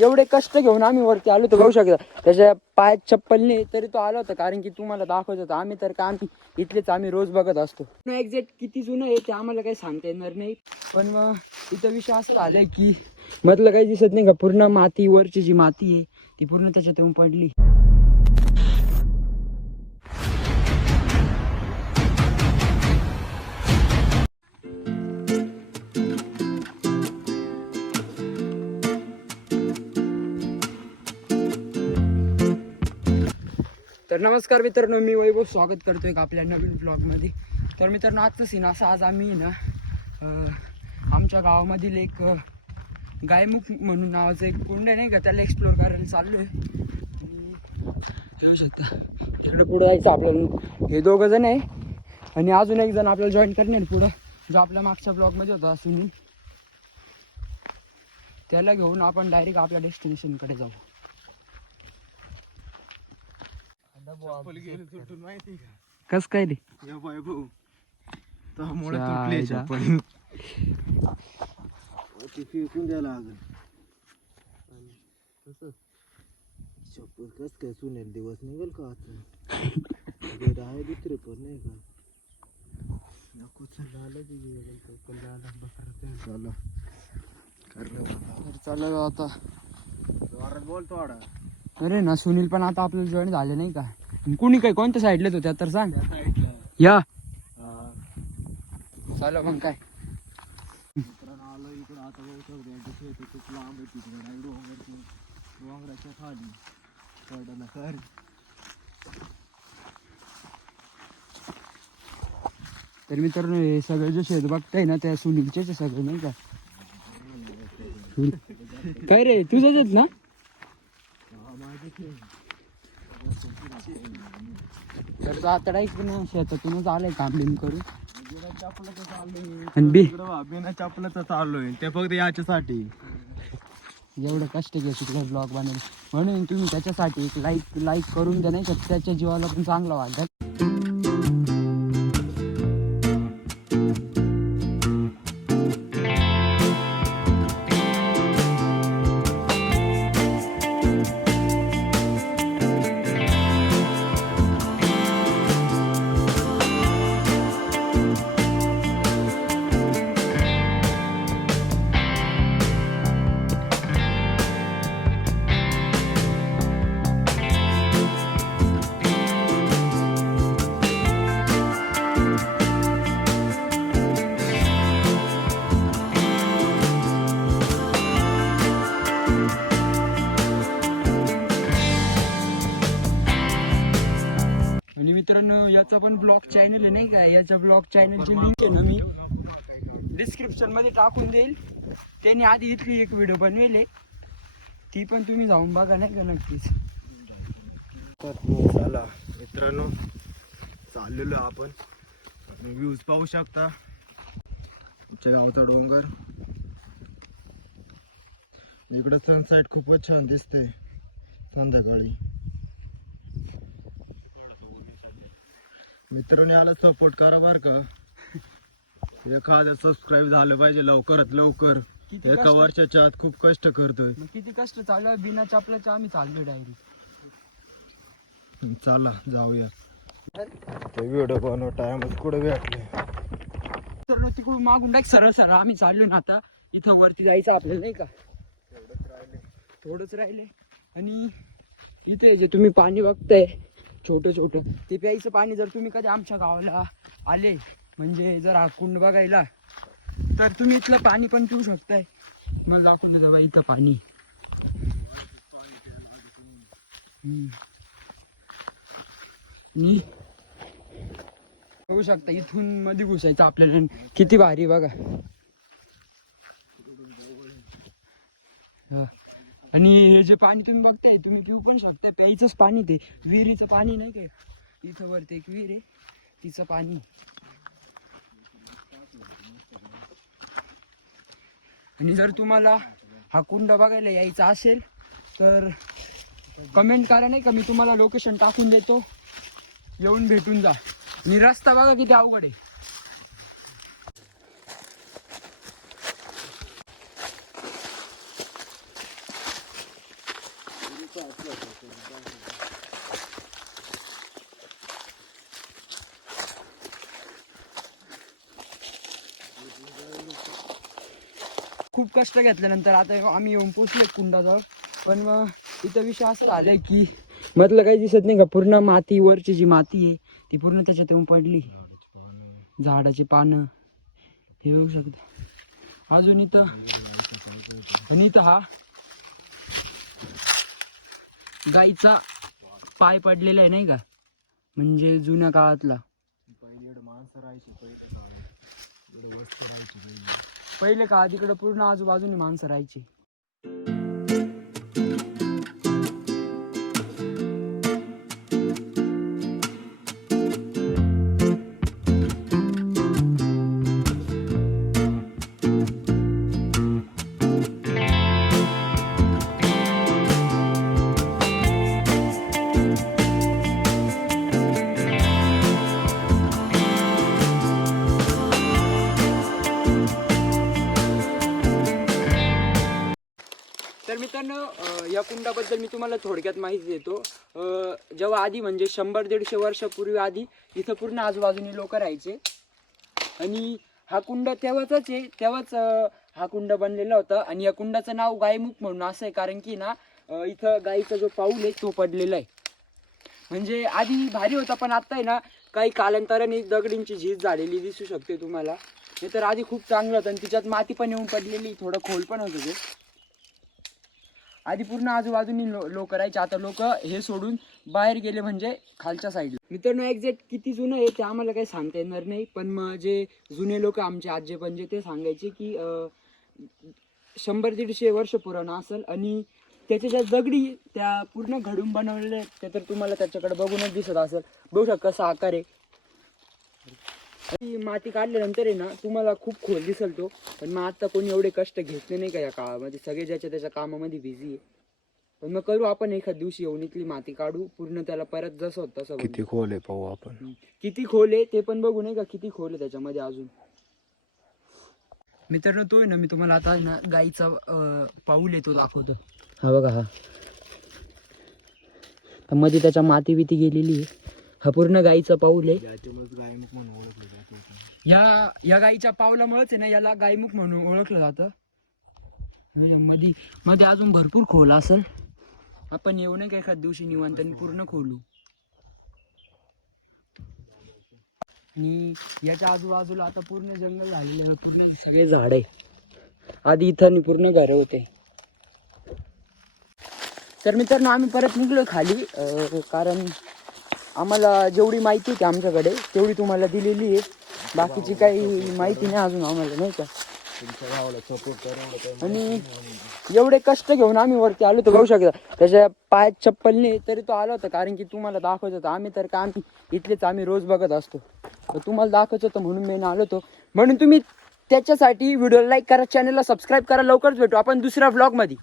एवढे कष्ट घेऊन आम्ही वरती आलो तर बघू शकता. त्याच्या पायात चप्पल नाही तरी तो आला होता कारण की तुम्हाला दाखवत होता. आम्ही तर का आम्ही इथलेच आम्ही रोज बघत असतो. एक्झॅक्ट किती जुनं आहे ते आम्हाला काही सांगता येणार नाही. पण मग इथं विषय असं झालाय की मधलं काही दिसत नाही का पूर्ण माती वरची जी माती आहे ती पूर्ण त्याच्यात येऊन पडली. तर नमस्कार मित्रांनो मी वैभव स्वागत करतो एक आपल्या नवीन ब्लॉगमध्ये तर मित्रांनो आजचं सीन असं आज आम्ही ना आमच्या गावामधील एक गायमुख म्हणून नावाचं एक कुंड आहे नाही का? त्याला एक्सप्लोर करायला चाललो आहे येऊ शकता. तिकडे पुढं जायचं आपल्याला. हे दोघं जण आहे. आणि अजून एक जण आपल्याला जॉईन करणार पुढं जो आपल्या मागच्या ब्लॉगमध्ये होता सुनील. त्याला घेऊन आपण डायरेक्ट आपल्या डेस्टिनेशनकडे जाऊ. कस काय रे? त्यामुळे अच्छा, तुटली आईला. चप्पल. ती फेकून द्यायला लागल चप्पल कस काय सुनेल दिवस निघल का आता आहे दुसरे पण नाही का? नको चला चला आता. जोरात बोल थोडा. अरे ना सुनील पण आता आपल्याला जॉईन झाले नाही का? कुणी काय कोणत्या साईडला होत्या? तर सांग. या. चालू मग काय. तर. मित्रांनो हे सगळे जे शेत बघताय ना त्या सुनीलचेच आहे सगळे नाही का? काय रे तुझंच आहेत ना? तर तो आता डायरेक्ट ना शेतातूनच आलाय काम बिम करून. आणि बी? बिना चपलाचं चाललोय. ते फक्त याच्यासाठी. एवढं कष्ट घ्या तिकडे ब्लॉग बनवून. म्हणून तुम्ही त्याच्यासाठी एक लाईक लाईक करून द्या नाही का त्याच्या जीवाला पण चांगलं वाटत याचा पण ब्लॉग चॅनल आहे नाही का? याच्या ब्लॉग चॅनलची लिंक आहे ना मी डिस्क्रिप्शनमध्ये टाकून देईल. त्यांनी आधी इथली एक व्हिडिओ बनवेल ती पण तुम्ही जाऊन बघा नाही का नक्कीच. तर हो, चला. मित्रांनो चाललेलो आपण. व्ह्यूज पाहू शकता. आमच्या गावचा डोंगर. इकडं सनसेट खूपच छान दिसते संध्याकाळी. मित्रांनी आला सपोर्ट करा बर का. एखादं सबस्क्राईब झालं पाहिजे लवकरात लवकर. किती एका कष्ट- वर्षाच्या आत खूप कष्ट करतोय. मग किती कष्ट चालू आहे? बिना चापल्याचं आम्ही चाललो डायरेक्ट चला जाऊया. ते व्हिडिओ बनव टाइमच कुठे भेटले? तर तिकडून मागून डायरेक्ट सरळ सरळ आम्ही चाललो ना आता. इथं वरती जायचं आपल्याला नाही का? थोडंच राहिले. आणि इथे जे तुम्ही पाणी बघताय छोटं छोटं ते प्यायचं पाणी जर तुम्ही कधी आमच्या गावाला आले म्हणजे जर आकुंड बघायला तर तुम्ही इथलं पाणी पण पिऊ शकताय. मला दाखवून द्या बाई इथं पाणी. बघू शकता इथून मध्ये घुसायचं आपल्याला. किती भारी बघा. हा. आणि हे जे पाणी तुम्ही बघताय तुम्ही पिऊ पण शकताय प्यायचंच पाणी ते. विहिरीचं पाणी नाही काय इथं वरती एक विहीर आहे. तिचं पाणी. आणि जर तुम्हाला हा कुंड बघायला यायचा असेल तर कमेंट करा नाही का? मी तुम्हाला लोकेशन टाकून देतो. येऊन भेटून जा. आणि रस्ता बघा किती अवघड आहे. खूप कष्ट घेतल्यानंतर आता आम्ही येऊन पोचले कुंडाजवळ. पण मग इथं विषय असं झालाय की मधलं काही दिसत नाही का? पूर्ण माती वरची जी माती आहे ती पूर्ण त्याच्यात येऊन पडली. झाडाची पानं. हे बघू शकता. अजून इथं आणि इथं हा गाईचा पाय पडलेला आहे नाही का? म्हणजे जुन्या काळातला. पहिले काळात इकडे पूर्ण आजूबाजूनी माणसं राहायची. या कुंडाबद्दल मी तुम्हाला थोडक्यात माहिती देतो. जेव्हा आधी म्हणजे शंभर दीडशे वर्षापूर्वी आधी इथं पूर्ण आजूबाजूनी लोक राहायचे. आणि हा कुंड तेव्हाच आहे तेव्हाच हा कुंड बनलेला होता. आणि या कुंडाचं नाव गायमुख म्हणून असं आहे कारण की ना इथं गाईचा जो पाऊल आहे तो पडलेला आहे. म्हणजे आधी भारी होता पण आत्ता आहे ना काही कालांतराने दगडींची झीज झालेली दिसू शकते तुम्हाला. हे तर आधी खूप चांगलं होतं आणि तिच्यात माती पण येऊन पडलेली थोडं खोल पण होतं ते आधी पूर्ण आजूबाजूनी लो लोक राहायचे. आता लोक हे सोडून बाहेर गेले म्हणजे खालच्या साईडला मित्रांनो एक्झॅक्ट किती जुनं आहे ते आम्हाला काही सांगता येणार नाही. पण मग जे जुने लोक आमचे आजे पणजे ते सांगायचे की शंभर दीडशे वर्ष पुराणं असेल आणि त्याच्या ज्या दगडी त्या पूर्ण घडून बनवलेल्या आहेत त्या तर तुम्हाला त्याच्याकडे बघूनच दिसत असेल. बघू शकता कसा आकार आहे. आणि माती काढल्यानंतर आहे ना तुम्हाला खूप खोल दिसेल तो. पण मग आता कोणी एवढे कष्ट घेतले नाही का या काळामध्ये? सगळे ज्याच्या त्याच्या कामामध्ये बिझी आहे. पण मग करू आपण एखाद दिवशी येऊन इथली माती काढू पूर्ण त्याला परत जसं होतं तसं. किती खोल आहे पाहू आपण. किती खोल आहे ते पण बघू नाही का? किती खोल आहे त्याच्यामध्ये अजून? मित्रांनो तो आहे ना मी तुम्हाला आता ना गाईचा अं, पाऊल आहे तो दाखवतो. हा बघा हा. मध्ये त्याच्या माती बिती गेलेली आहे. हा पूर्ण गाईचा पाऊल आहे. याच्यामुळेच गायमुख म्हणून ओळखलं जात होतं या या गाईच्या पावलामुळेच आहे ना याला गायमुख म्हणून ओळखलं जातं. मध्ये मध्ये अजून भरपूर खोल असेल. आपण येऊ नये का एखाद दिवशी निवांत पूर्ण खोलू? आणि याच्या आजूबाजूला आता पूर्ण जंगल झालेलं आहे पूर्ण सगळे झाड आहे. आधी इथं पूर्ण घरं होते. तर मित्रांनो आम्ही परत निघलो खाली कारण आम्हाला जेवढी माहिती होती आमच्याकडे तेवढी तुम्हाला दिलेली आहे. बाकीची काही माहिती नाही अजून आम्हाला नाही का? आणि एवढे कष्ट घेऊन आम्ही वरती आलो तर बघू शकता. त्याच्या पायात चप्पल नाही तरी तो आला होता कारण की तुम्हाला दाखवत होता. आम्ही तर का आम्ही इथलेच आम्ही रोज बघत असतो. तर तुम्हाला दाखवत होतं म्हणून मी आलो होतो. म्हणून तुम्ही त्याच्यासाठी व्हिडिओ लाईक करा चॅनलला सबस्क्राईब करा लवकरच भेटू. आपण दुसऱ्या vlog मध्ये.